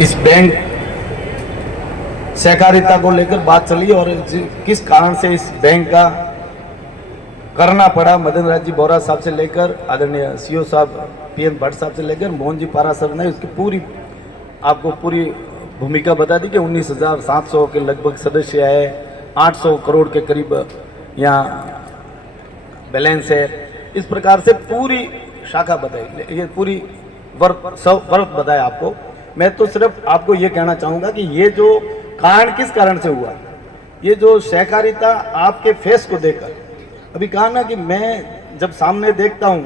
इस बैंक सहकारिता को लेकर बात चली और किस कारण से इस बैंक का करना पड़ा, मदन राज जी बोरा साहब से लेकर आदरणीय सीओ साहब पीएन भट्ट साहब से लेकर मोहन जी पारासर ने उसकी पूरी आपको पूरी भूमिका बता दी कि 19,700 के लगभग सदस्य है, 800 करोड़ के करीब यहाँ बैलेंस है। इस प्रकार से पूरी शाखा बताई, ये पूरी वर्क बताया आपको। मैं तो सिर्फ आपको ये कहना चाहूँगा कि ये जो कारण किस कारण से हुआ, ये जो सहकारिता आपके फेस को देखकर, अभी कहा ना कि मैं जब सामने देखता हूँ,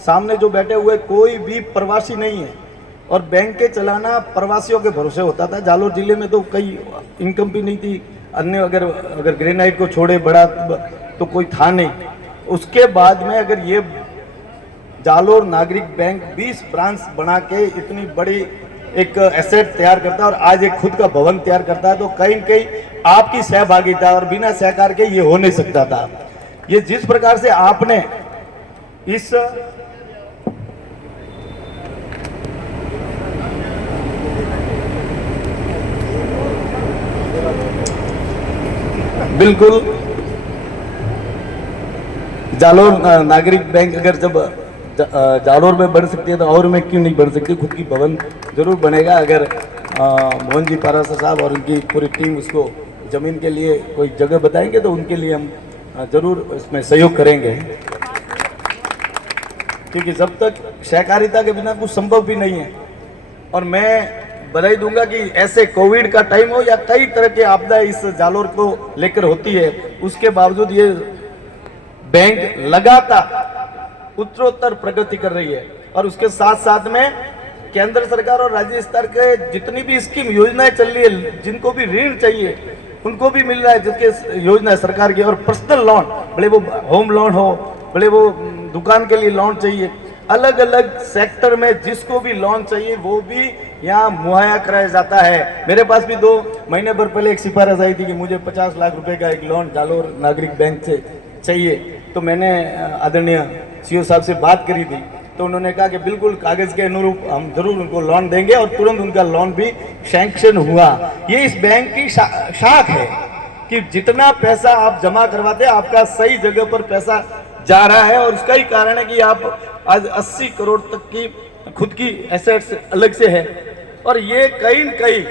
सामने जो बैठे हुए कोई भी प्रवासी नहीं है और बैंक के चलाना प्रवासियों के भरोसे होता था। जालोर जिले में तो कई इनकम भी नहीं थी, अन्य अगर ग्रेनाइट को छोड़े बड़ा तो कोई था नहीं। उसके बाद में अगर ये जालोर नागरिक बैंक 20 ब्रांच बना के इतनी बड़ी एक एसेट तैयार करता है और आज एक खुद का भवन तैयार करता है, तो कहीं न कहीं आपकी सहभागिता और बिना सहकार के ये हो नहीं सकता था। ये जिस प्रकार से आपने इस बिल्कुल जालोर नागरिक बैंक अगर जब जालोर में बन सकती है तो और में क्यों नहीं बन सकती। खुद की भवन जरूर बनेगा अगर मोहन जी पारासर साहब और उनकी पूरी टीम उसको जमीन के लिए कोई जगह बताएंगे तो उनके लिए हम जरूर इसमें सहयोग करेंगे, क्योंकि जब तक सहकारिता के बिना कुछ संभव भी नहीं है। और मैं बधाई दूंगा कि ऐसे कोविड का टाइम हो या कई तरह की आपदा इस जालोर को लेकर होती है, उसके बावजूद ये बैंक लगातार उत्तरोत्तर प्रगति कर रही है। और उसके साथ साथ में केंद्र सरकार और राज्य स्तर के जितनी भी स्कीम योजनाएं चल रही है, जिनको भी ऋण चाहिए उनको भी मिल रहा है, जिसके योजना है सरकार की। और पर्सनल लोन, भले वो होम लोन हो, भले वो दुकान के लिए लोन चाहिए, अलग अलग सेक्टर में जिसको भी लोन चाहिए वो भी यहाँ मुहैया कराया जाता है। मेरे पास भी 2 महीने भर पहले एक सिफारिश आई थी कि मुझे 50 लाख रुपए का एक लोन जालोर नागरिक बैंक से चाहिए, तो मैंने आदरणीय सीओ साहब से बात करी थी, तो उन्होंने कहा कि बिल्कुल कागज के अनुरूप हम जरूर उनको लोन देंगे और तुरंत उनका लोन भी सैंक्शन हुआ। ये इस बैंक की शाख है कि जितना पैसा आप जमा करवाते हैं आपका सही जगह पर पैसा जा रहा है। और उसका ही कारण है कि आप आज 80 करोड़ तक की खुद की एसेट्स अलग से है और ये कहीं न कहीं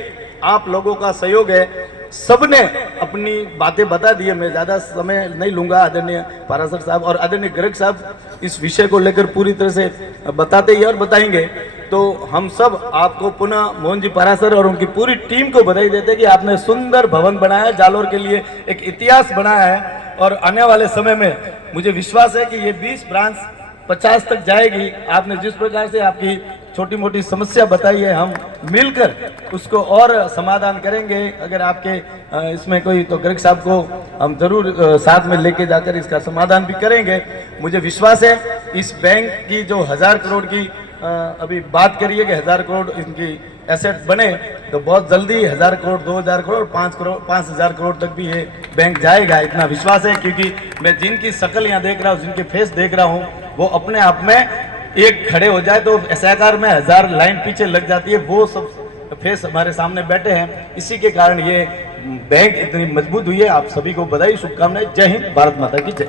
आप लोगों का सहयोग है। सबने अपनी बातें बता दी है, मैं ज़्यादा समय नहीं लूँगा। आदरणीय पारासर साहब और आदरणीय गर्ग साहब इस विषय को लेकर पूरी तरह से बताते ही और बताएंगे। तो हम सब आपको पुनः मोहन जी पारासर और उनकी पूरी टीम को बधाई देते हैं कि आपने सुंदर भवन बनाया है, जालोर के लिए एक इतिहास बनाया है। और आने वाले समय में मुझे विश्वास है कि ये 20 ब्रांच 50 तक जाएगी। आपने जिस प्रकार से आपकी छोटी मोटी समस्या बताई है, हम मिलकर उसको और समाधान करेंगे। अगर आपके इसमें कोई, तो गर्ग साहब को हम जरूर साथ में लेके जाकर इसका समाधान भी करेंगे। मुझे विश्वास है इस बैंक की जो 1000 करोड़ की अभी बात करिए कि 1000 करोड़ इनकी एसेट बने, तो बहुत जल्दी 1000 करोड़, 2000 करोड़, 5 करोड़, 5000 करोड़ तक भी ये बैंक जाएगा, इतना विश्वास है। क्योंकि मैं जिनकी शक्ल यहाँ देख रहा हूँ, जिनके फेस देख रहा हूँ, वो अपने आप में एक खड़े हो जाए तो सहकार में 1000 लाइन पीछे लग जाती है। वो सब फेस हमारे सामने बैठे हैं, इसी के कारण ये बैंक इतनी मजबूत हुई है। आप सभी को बधाई, शुभकामनाएं। जय हिंद, भारत माता की जय।